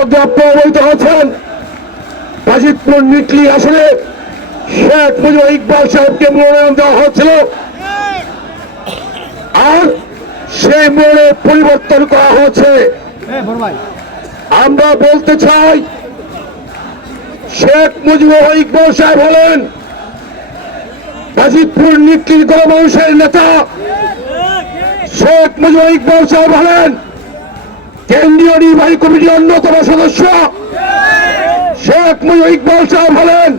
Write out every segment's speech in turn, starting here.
ইতিমধ্যে আপনারা অবহিত হচ্ছেন বাজিতপুর নিকলি আসলে শেখ মুজিবুর ইকবাল সাহেবকে মনোনয়ন দেওয়া হচ্ছিল, আর সেই মনে পরিবর্তন করা হচ্ছে। আমরা বলতে চাই, শেখ মুজিবুর ইকবাল সাহেব হলেন বাজিতপুর নিকলির গণমানুষের নেতা। শেখ মুজিবুর ইকবাল সাহেব হলেন কেন্দ্রীয় নির্বাহী কমিটির অন্যতম সদস্য। শেখ মুজিবুর ইকবাল সাহেব হলেন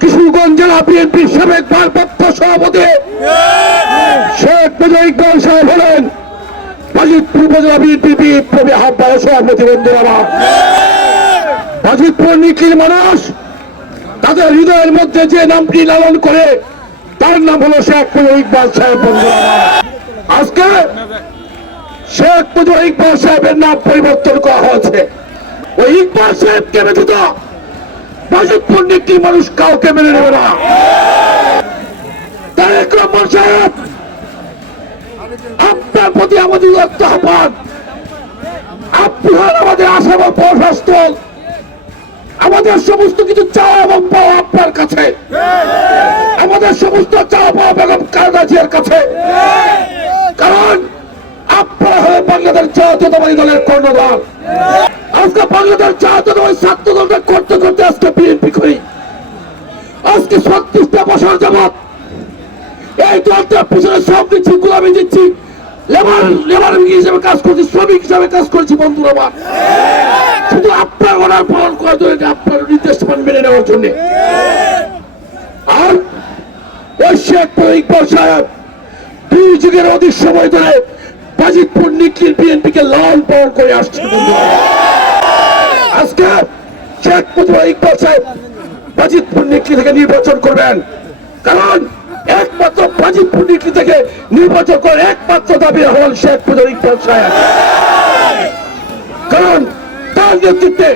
কিশোরগঞ্জ জেলা বিএনপির সাবেক ভারপ্রাপ্ত সভাপতি। শেখ মুজিবুর ইকবাল সাহেব হলেন বাজিতপুর উপজেলা বিএনপির বিপ্লবী আহ্বায়ক সভাপতি। বন্ধুরা, বাজিতপুর নিকলির মানুষ তাদের হৃদয়ের মধ্যে যে নামটি লালন করে তার নাম হলো শেখ মুজিবুর ইকবাল সাহেব। বন্ধুরা, আজকে শেখ মুজিবুর ইকবাল সাহেবের নাম পরিবর্তন করা হয়েছে। ওই ইকবাল সাহেবকে ব্যতীত বাজিতপুর নিকলির মানুষ কাউকে মেনে নেবে না। তারেক রহমান সাহেব, আপনার প্রতি আমাদের আহ্বান, আপনি হন আমাদের আশা এবং প্রশাসন। আমাদের সমস্ত কিছু চাওয়া এবং পাওয়া আপনার কাছে, আমাদের সমস্ত চাওয়া পাওয়া বেগম খালেদা জিয়ার কাছে। কারণ আপনারা হয়ে বাংলাদেশ জাতীয়তাবাদী দলের কর্ণধার। আজকে বাংলাদেশ জাতীয়তাবাদী ছাত্র দলটা করতে করতে আজকে বিএনপি করি। আজকে 36টা বছর যাবৎ এই দলটার পিছনে সব দিচ্ছি, গোলামি দিচ্ছি, লেবার হিসেবে কাজ করছি, শ্রমিক হিসেবে কাজ করছি। বন্ধুরা আমার, শুধু আপনার অর্ডার পালন করার জন্য, আপনার নির্দেশ মেনে নেওয়ার জন্য। আর ওই শেখ মুজিবুর ইকবাল সাহেব 2 যুগের অধিক সময় ধরে বাজিতপুর নিকলির বিএনপিকে লাল পালন করে আসছে। আজকে শেখ মুজিবুর ইকবাল সাহেব বাজিতপুর নিকলি থেকে নির্বাচন করবেন, কারণ একমাত্র বাজিতপুর নিকলি থেকে নির্বাচন করার একমাত্র দাবি হল শেখ মুজিবুর ইকবাল সাহেব। কারণ তার নেতৃত্বে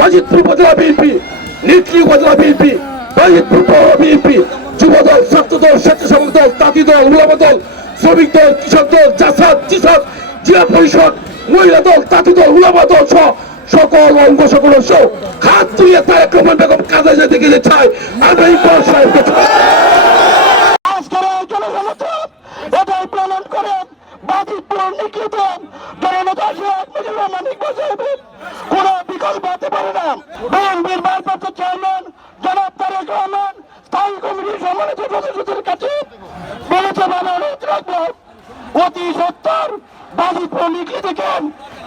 বাজিতপুর উপজেলা বিএনপি, নিকলি উপজেলা বিএনপি, বাজিতপুর পৌর বিএনপি, যুবদল, ছাত্রদল, স্বেচ্ছাসেবক দল, তাঁতি দল, উলামা দল, শ্রমিক দল, কৃষক দল, জাসাদ, জিসাদ, জিলা পরিষদ, মহিলা দল, তাঁতি দল, উলামা দল সহ সকল অঙ্গ সকল হাত তুলিয়ে তারেক রহমান বেগম খালেদা জিয়া দেখে যে চাই আমরা ইকবাল সাহেবকে চাই। কোন বিকল্প হতে পারে না। বিএনপির ভারপ্রাপ্ত চেয়ারম্যান জনাব তারেক রহমান স্থায়ী কমিটির সম্মানিত সদস্যদের কাছে বলেছে, ভালো অনুরোধ রাখবো, অতি সত্তর বাজিতপুর নিকলি থেকে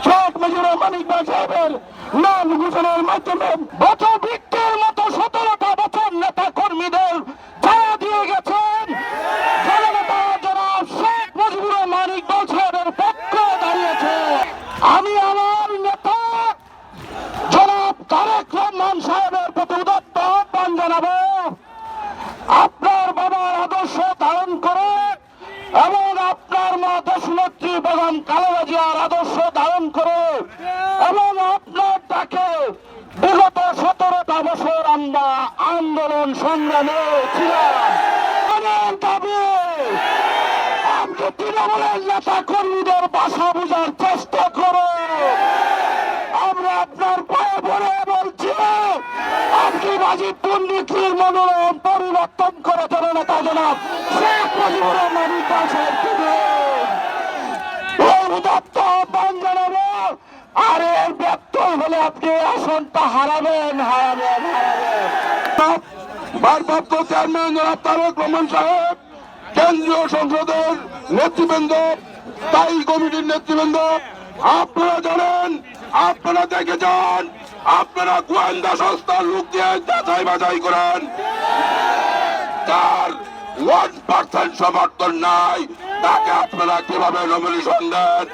শেখ মুজিবুর রহমান ইকবাল সাহেবের নাম ঘোষণার মাধ্যমে বৃক্ষের মতো 17টা বছর নেতা কর্মীদের ছায়া দিয়ে গেছেন জননেতা জনাব শেখ মুজিবুর রহমান ইকবাল সাহেবের পক্ষে দাঁড়িয়েছে। আমি আমার নেতা জনাব তারেক রহমান সাহেবের প্রতি উদাত্ত আহ্বান জানাবো, আপনার বাবার আদর্শ ধারণ করে এবং আপনার মা দেশনেত্রী বেগম খালেদা জিয়ার আদর্শ ধারণ করে এবং আপনার ডাকে বিগত 17টা বছর আমরা আন্দোলন সংগ্রামে ছিলাম। আমার দাবি, আপনি তৃণমূলের নেতা কর্মীদের ভাষা বোঝার চেষ্টা করো। আমরা আপনার পায়ে পড়ে বলছি, আপনি বাজিতপুর নিকলির মনোনয়ন পরিবর্তন করে দেবেন নেতা জনাব শেখ মুজিবুর রহমান ইকবাল সাহেবকে উদাত্ত আহ্বান জানাবো। আর এর ব্যত্যয় হলে আপনি আসনটা হারাবেন। ভারপ্রাপ্ত চেয়ারম্যান জনাব তারেক রহমান সাহেব, কেন্দ্রীয় সংসদের নেতৃবৃন্দ, স্থায়ী কমিটির নেতৃবৃন্দ, আপনারা জানেন, আপনারা দেখে যান, আপনারা গোয়েন্দা সংস্থার লোক দিয়ে যাচাই বাছাই করেন, তার 1% সমর্থন নাই, তাকে আপনারা কিভাবে নমিনেশন দেন?